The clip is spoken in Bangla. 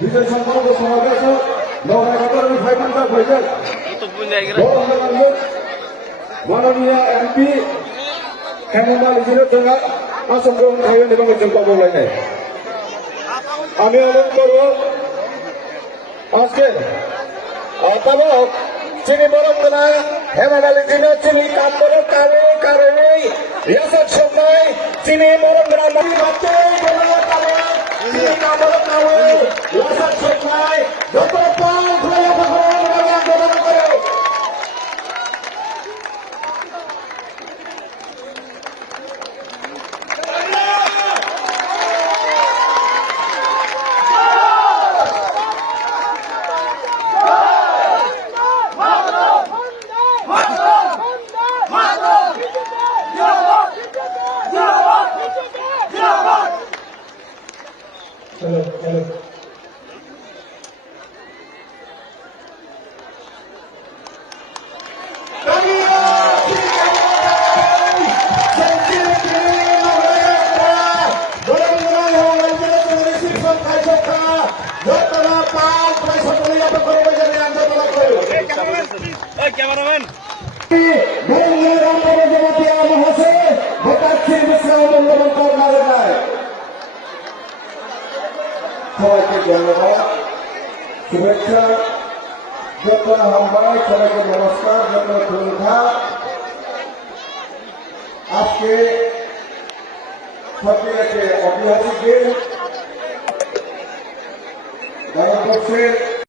বিজয় সংকল্প সমাবেশ মাননীয় এমপি হেমন্ত মালিকের জন্য আসন গ্রহণ করবেন এবং পাবলাইনে আমি অনুরোধ করব আজকে অধ্যাপক চিনি বরঙ্গনা হেমন্ত মালিক চিনি কাপড়ের কারণে রিয়াসত সময় চিনি বরঙ্গনা যত ক্যামেরাম্যান সবাইকে ধন্যবাদ শুভেচ্ছা যত আহ্বান সবাইকে নমস্কার যত শ্রদ্ধা আজকে সবচেয়ে ঐতিহাসিক দিন ভারতবর্ষের